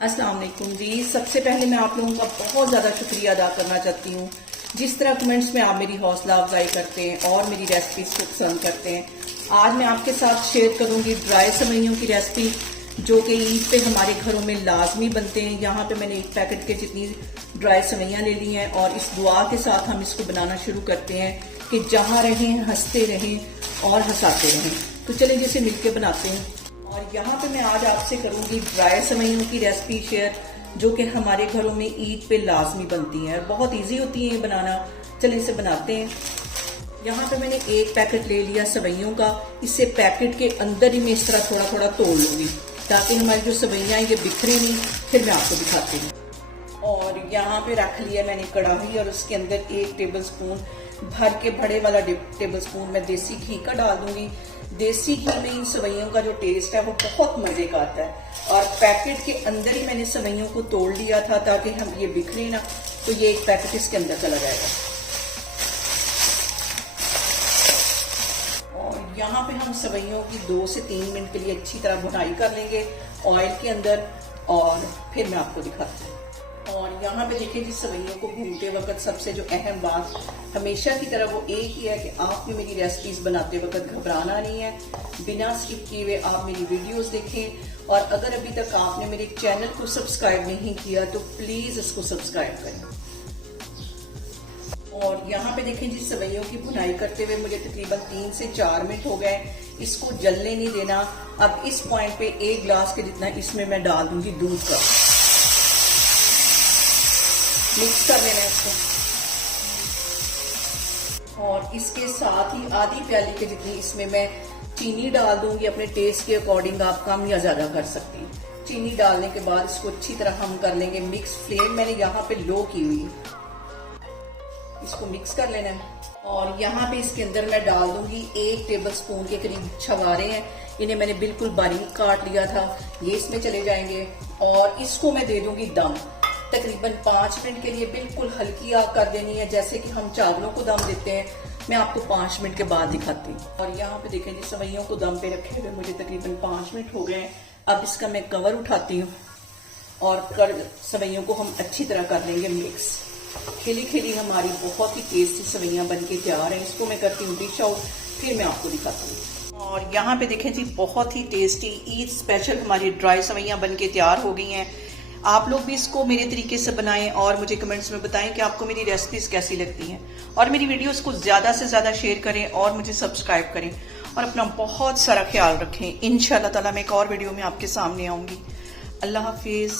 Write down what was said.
अस्सलाम वालेकुम जी। सबसे पहले मैं आप लोगों का बहुत ज़्यादा शुक्रिया अदा करना चाहती हूँ। जिस तरह कमेंट्स में आप मेरी हौसला अफजाई करते हैं और मेरी रेसिपीज को पसंद करते हैं। आज मैं आपके साथ शेयर करूँगी ड्राई सेवइयों की रेसिपी, जो कि ईद पे हमारे घरों में लाजमी बनते हैं। यहाँ पे मैंने एक पैकेट के जितनी ड्राई सेवइयाँ ले ली हैं और इस दुआ के साथ हम इसको बनाना शुरू करते हैं कि जहाँ रहें हंसते रहें और हंसाते रहें। तो चलिए जिसे मिलके बनाते हैं। और यहाँ पे मैं आज आपसे करूंगी ड्राई सेवइयों की रेसिपी शेयर, जो कि हमारे घरों में ईद पे लाजमी बनती हैं और बहुत इजी होती है ये बनाना। चलिए इसे बनाते हैं। यहाँ पे मैंने एक पैकेट ले लिया सेवइयों का। इसे पैकेट के अंदर ही मैं इस तरह थोड़ा थोड़ा तोड़ लूंगी ताकि हमारी जो सेवइयाँ ये बिखरे नहीं। फिर मैं आपको दिखाती हूँ। और यहाँ पे रख लिया मैंने कढ़ाई और उसके अंदर 1 टेबल स्पून भर के बड़े वाला टेबल स्पून मैं देसी घी का डाल दूंगी। देसी घी में इन सेवइयों का जो टेस्ट है वो बहुत मजे का आता है। और पैकेट के अंदर ही मैंने सेवइयों को तोड़ लिया था ताकि हम ये बिखरे ना, तो ये एक पैकेट इसके अंदर चला जाएगा। और यहाँ पे हम सेवइयों की 2 से 3 मिनट के लिए अच्छी तरह भुनाई कर लेंगे ऑयल के अंदर, और फिर मैं आपको दिखाती हूँ। और यहाँ पे देखिए जी, सेवइयों को भूनते वक्त सबसे जो अहम बात हमेशा की तरह वो एक ही है कि आपने मेरी रेसिपीज बनाते वक्त घबराना नहीं है। बिना स्किप किए हुए आप मेरी वीडियोस देखें। और अगर अभी तक आपने मेरे चैनल को सब्सक्राइब नहीं किया तो प्लीज इसको सब्सक्राइब करें। और यहाँ पे देखें जी, सेवइयों की भुनाई करते हुए मुझे तकरीबन 3 से 4 मिनट हो गए। इसको जलने नहीं देना। अब इस पॉइंट पे 1 गिलास के जितना इसमें मैं डाल दूंगी दूध का। मिक्स कर लेना इसको। और इसके साथ ही आधी प्याली के जितनी इसमें मैं चीनी डाल दूंगी। अपने टेस्ट के अकॉर्डिंग आप कम या ज्यादा कर सकती हैं। चीनी डालने के बाद इसको अच्छी तरह हम कर लेंगे मिक्स। फ्लेम मैंने यहाँ पे लो की हुई है। इसको मिक्स कर लेना है। और यहाँ पे इसके अंदर मैं डाल दूंगी 1 टेबल स्पून के करीब छवारे हैं। इन्हें मैंने बिल्कुल बारीक काट लिया था, ये इसमें चले जाएंगे। और इसको मैं दे दूंगी दम तकरीबन 5 मिनट के लिए। बिल्कुल हल्की आग कर देनी है, जैसे कि हम चावलों को दम देते हैं। मैं आपको 5 मिनट के बाद दिखाती हूँ। और यहाँ पे देखें जी, सेवइयों को दम पे रखे हुए मुझे तकरीबन 5 मिनट हो गए हैं। अब इसका मैं कवर उठाती हूँ और सेवइयों को हम अच्छी तरह कर लेंगे मिक्स। खिली खिली हमारी बहुत ही टेस्टी सेवइयां बन के तैयार हैं। इसको मैं करती हूँ डिश आउट, फिर मैं आपको दिखाती हूँ। और यहाँ पे देखें जी, बहुत ही टेस्टी ईद स्पेशल हमारी ड्राई सेवइयां बन के तैयार हो गई हैं। आप लोग भी इसको मेरे तरीके से बनाएं और मुझे कमेंट्स में बताएं कि आपको मेरी रेसिपीज कैसी लगती हैं। और मेरी वीडियोस को ज़्यादा से ज़्यादा शेयर करें और मुझे सब्सक्राइब करें। और अपना बहुत सारा ख्याल रखें। इंशाल्लाह ताला मैं एक और वीडियो में आपके सामने आऊँगी। अल्लाह हाफिज़।